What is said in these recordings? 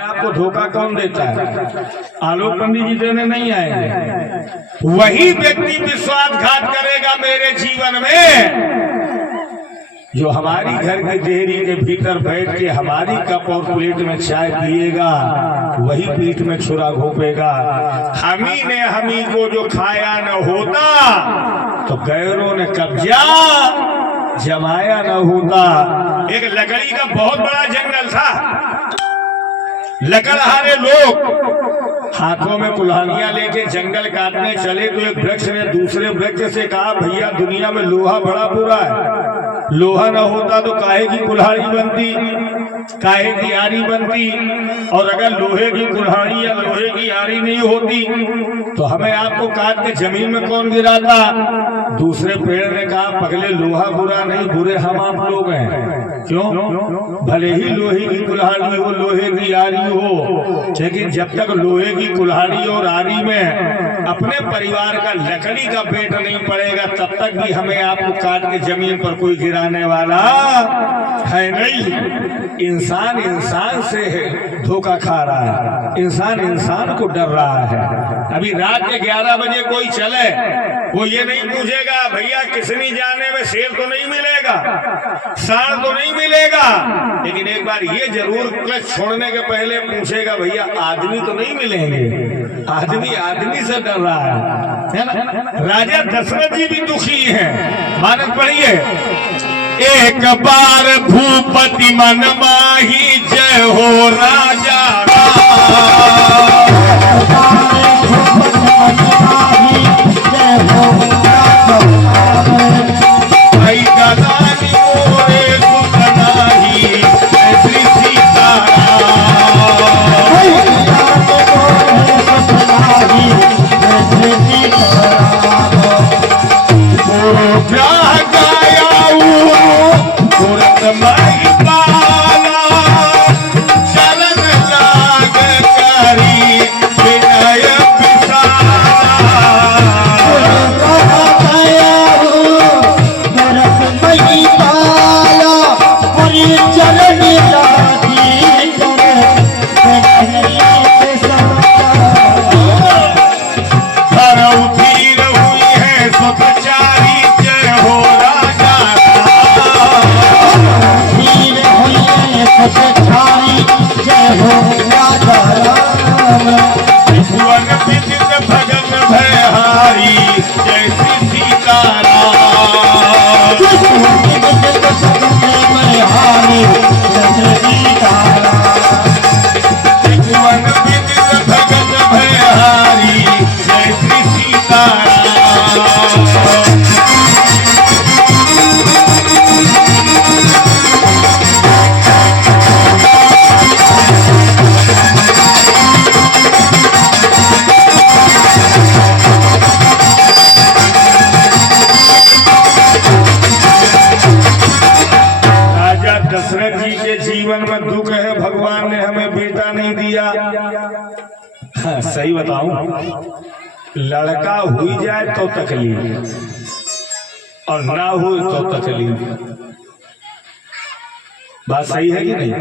आपको धोखा कौन देता है? आलोक पंडित जी देने नहीं आएंगे। वही व्यक्ति विश्वासघात करेगा मेरे जीवन में जो हमारी घर की देहरी के भीतर बैठ के हमारी कप और प्लेट में चाय पिएगा, वही पीठ में छुरा घोपेगा। हमी ने हमी को जो खाया न होता तो गैरों ने कब्जा जमाया न होता। एक लकड़ी का बहुत बड़ा जंगल था। लकड़हारे लोग हाथों में कुल्हाड़ियां लेके जंगल काटने चले तो एक वृक्ष ने दूसरे वृक्ष से कहा, भैया दुनिया में लोहा बड़ा बुरा है, लोहा न होता तो काहे की कुल्हाड़ी बनती, काहे की आरी बनती, और अगर लोहे की कुल्हाड़ी या लोहे की आरी नहीं होती तो हमें आपको काट के जमीन में कौन गिराता। दूसरे पेड़ ने कहा, पगले लोहा बुरा नहीं, बुरे हम आप लोग हैं। क्यों? भले ही लोहे की कुल्हाड़ी हो, लोहे की आरी हो, लेकिन जब तक लोहे की कुल्हाड़ी और आरी में अपने परिवार का लकड़ी का पेट नहीं पड़ेगा तब तक भी हमें आपको काट के जमीन पर कोई गिराने वाला है नहीं। इंसान इंसान से धोखा खा रहा है, इंसान इंसान को डर रहा है। अभी रात के 11 बजे कोई चले, वो ये नहीं पूछेगा भैया किसनी जाने में शेर तो नहीं मिलेगा, सांड तो नहीं मिलेगा, लेकिन एक बार ये जरूर क्लच छोड़ने के पहले पूछेगा भैया आदमी तो नहीं मिलेंगे। आदमी आदमी से डर रहा है ना। राजा दशरथ जी भी दुखी हैं। मानस पढ़िए, एक बार भूपति मन माही जय हो राजा भाई गदानी मोरे सुतनाही श्री सही बताऊं, लड़का हुई जाए तो तकलीफ और ना हो तो तकलीफ। बात सही है कि नहीं?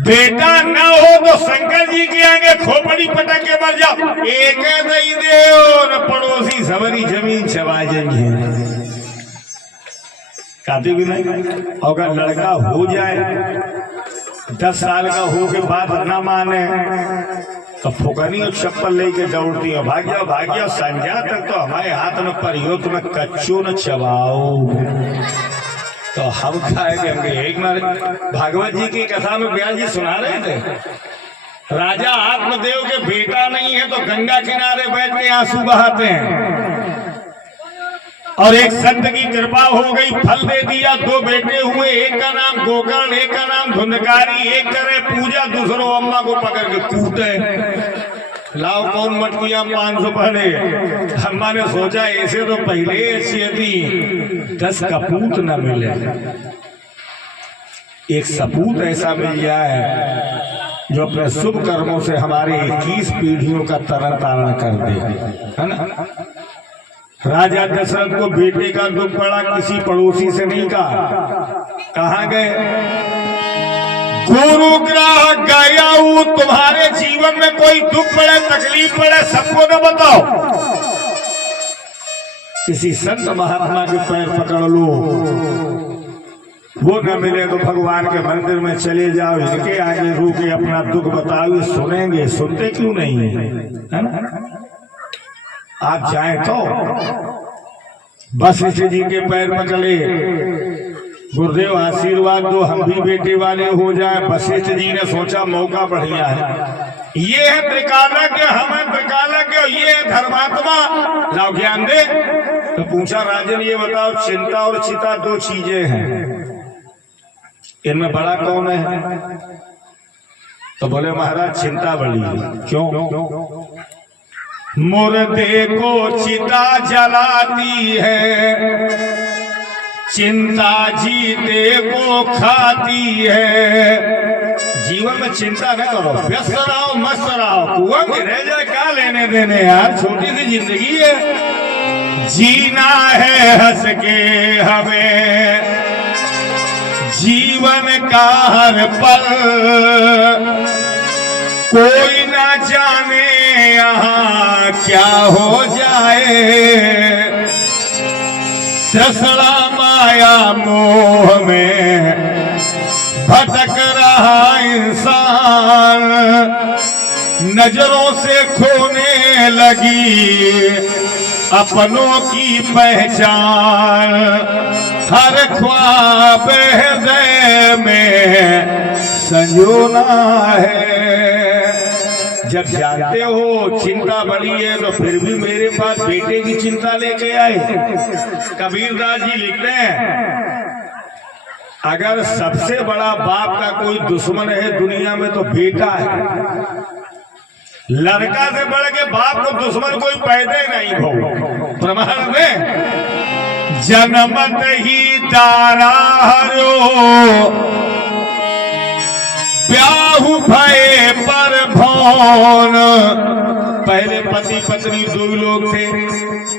बेटा ना हो तो शंकर जी के आगे खोपड़ी पटक के मर जाओ, एक नहीं दे और पड़ोसी सवरी जमीन चबा जाएंगे, कहते भी नहीं। अगर लड़का हो जाए 10 साल का हो के बाद ना माने तो फुकनी और चप्पल लेके दौड़ती है, भाग्या भाग्या संध्या तक तो हमारे हाथ में परियो तो मैं कच्चो न चबाओ तो हम खाएंगे। एक बार भागवत जी की कथा में व्यास जी सुना रहे थे, राजा आत्मदेव के बेटा नहीं है तो गंगा किनारे बैठ के आंसू बहाते हैं, और एक संत की कृपा हो गई, फल दे दिया। 2 बेटे हुए, एक का नाम गोकर्ण, एक का नाम धुंधकारी। एक करे पूजा, दूसरों अम्मा को पकड़ के कूटे। लाओ कौन मटकियां 500 पहले। अम्मा ने सोचा ऐसे तो पहले ऐसी थी, 10 कपूत न मिले, एक सपूत ऐसा मिल जाए जो अपने शुभ कर्मों से हमारे 21 पीढ़ियों का तरन तारण कर दे, है ना। राजा दशरथ को बेटे का दुख पड़ा, किसी पड़ोसी से नहीं कहा। कहाँ गए? गुरुग्रह गया तुम्हारे जीवन में कोई दुख पड़े, तकलीफ पड़े, सबको न बताओ, किसी संत महात्मा के पैर पकड़ लो, वो न मिले तो भगवान के मंदिर में चले जाओ, इनके आगे रो के अपना दुख बताओ, सुनेंगे। सुनते क्यों नहीं है ना? आप जाए तो वशिष्ठ जी के पैर पकड़े, गुरुदेव आशीर्वाद दो, हम भी बेटे वाले हो जाए। वशिष्ठ जी ने सोचा मौका बढ़िया है, ये है त्रिकालज्ञ, हम है त्रिकालज्ञ, ये है धर्मात्मा, लाओ ज्ञान दे। तो पूछा राजन ये बताओ, चिंता और चिता दो चीजें हैं, इनमें बड़ा कौन है? तो बोले महाराज चिंता बड़ी है। क्यों? मुर्दे को चिता जलाती है, चिंता जीते को खाती है। जीवन में चिंता न करो, व्यस्त रहो, मस्त रहो, कुआं में रह जाए क्या लेने देने यार, छोटी सी जिंदगी है, जीना है हंस के हमें जीवन का हर पल, कोई ना जाने यहाँ क्या हो जाए, ससड़ा माया मोह में भटक रहा इंसान, नजरों से खोने लगी अपनों की पहचान, हर ख्वाब हृदय में संजोना है। जब जानते हो चिंता बड़ी है तो फिर भी मेरे पास बेटे की चिंता लेके आए। कबीरदास जी लिखते हैं, अगर सबसे बड़ा बाप का कोई दुश्मन है दुनिया में तो बेटा है। लड़का से बढ़ के बाप को दुश्मन कोई पैदा नहीं हो। प्रमाण में जन्मत ही तारा हरो, ब्याहु भये पर भौन। पहले पति पत्नी दो लोग थे,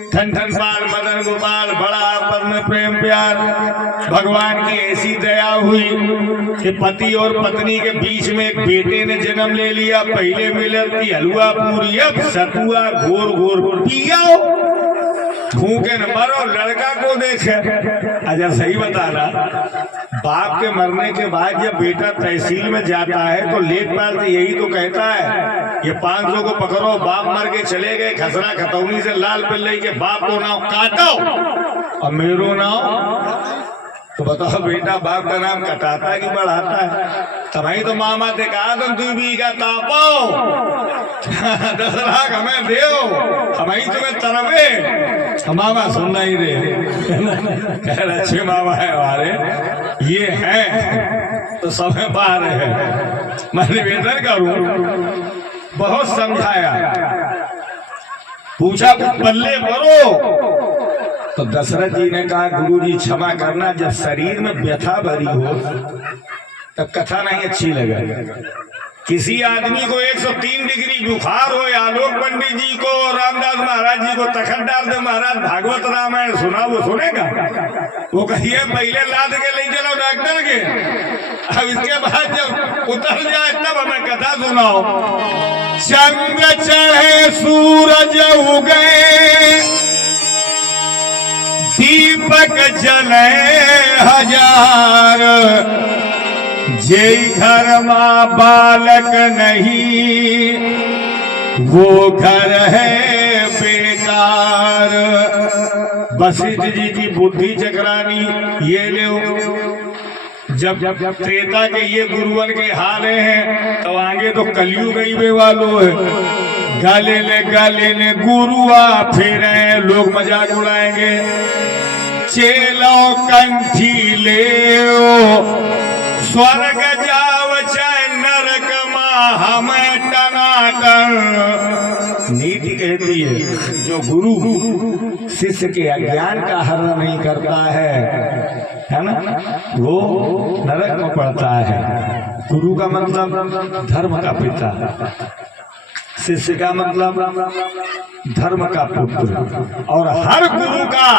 ठन ठन पाल मदन गोपाल, बड़ा आपस में प्रेम प्यार। भगवान की ऐसी दया हुई कि पति और पत्नी के बीच में एक बेटे ने जन्म ले लिया। पहले मिलती हलवा पूरी, अब सतुआ घोर घोर पियाओ, भूखे न मरो। लड़का को देखे, अच्छा सही बता रहा, बाप के मरने के बाद जब बेटा तहसील में जाता है तो लेखपाल से यही तो कहता है, ये 500 को पकड़ो, बाप मर के चले गए, खसरा खतौनी से लाल पिल्लई के बाप को नाव काटो और मेरो नाव। तो बताओ बेटा बाप का नाम कटाता है कि बढ़ाता है? तभी तो मामा से कहा तुम 2 बीघा तापो 10 लाख हमें दो, हमें तुम्हें तरबे। मामा सुनना ही रे, कह रहे अच्छे मामा है हमारे, ये है तो समय बाहर है। मैं निवेदन करूं, बहुत समझाया, पूछा बल्ले करो तो दशरथ जी ने कहा गुरुजी क्षमा करना, जब शरीर में व्यथा भरी हो तब कथा नहीं अच्छी लगे। किसी आदमी को 103 डिग्री बुखार हो, आलोक पंडित जी को, रामदास महाराज जी को तखत डाल दे, महाराज भागवत रामायण सुना, वो सुनेगा? वो कहिए पहले लाद के ले चलो डॉक्टर के, अब इसके बाद जब उतर जाए तब हमें कथा सुनाओ। चंद्र चढ़े सूरज उगे, दीपक जले हजार, जे घर माँ बालक नहीं वो घर है बेकार। वशिष्ठ जी की बुद्धि चकरानी ये ले, जब त्रेता के ये गुरुवन के हाले हैं तो आगे तो कलयुग गई वालों है। गाले ने गुरुआ फिर लोग मजाक उड़ाएंगे, चेलो कंठी ले स्वर्ग जाव चाहे नरक माँ हमें टनाटन। नीति कहती है जो गुरु शिष्य के अज्ञान का हरण नहीं करता है ना, वो नरक में पड़ता है। गुरु का मतलब धर्म का पिता, शिष्य का मतलब धर्म का पुत्र। और हर गुरु का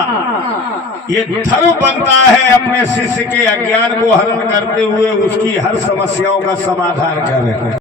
ये धर्म बनता है अपने शिष्य के अज्ञान को हरण करते हुए उसकी हर समस्याओं का समाधान करें।